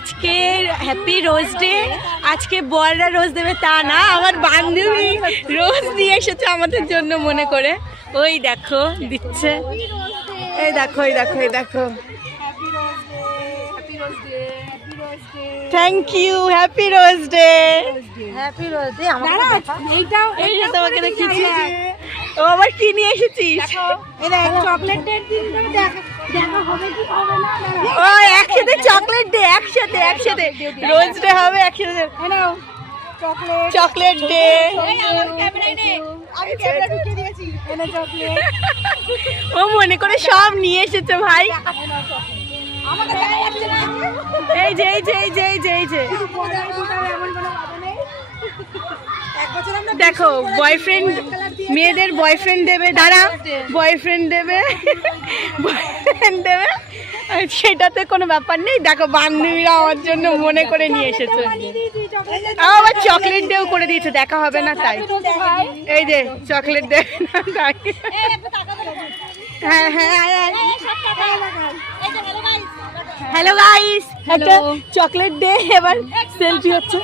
আজকে happy rose day. আজকে বড়রা রোজ দেবে তা না, আমার বান্ধবী রোজ নিয়ে এসেছে আমাদের জন্য মনে করে। ওই দেখো দিচ্ছে, এই দেখো এই দেখো এই দেখো। Thank you, happy rose day. Happy rose day. এই যে তোমাকে দেখিয়েছি। ও আবার কি নিয়ে এসেছিস? চকলেট ডে দেখা হবে কি হবে না। ও একসাথে চকলেট ডে, একসাথে একসাথে রোজ ডে হবে একসাথে। Chocolate day. ও মনে করে সব নিয়ে এসেছে ভাই। এই যে এই যে এই যে এই যে এই যে দেখো বয়ফ্রেন্ড, মেয়েদের বয়ফ্রেন্ড দেবে, দাঁড়া বয়ফ্রেন্ড দেবে, বয়ফ্রেন্ড দেবে, সেটাতে কোনো ব্যাপার নেই। দেখো বান্ধবীরা আমার জন্য মনে করে নিয়ে এসেছে, আবার চকলেট ডেও করে দিয়েছে, দেখা হবে না তাই। এই যে চকলেট দেবে না তাই। হ্যাঁ হ্যাঁ হ্যালো গাইস, একটা চকলেট ডে, এবার সেলফি হচ্ছে।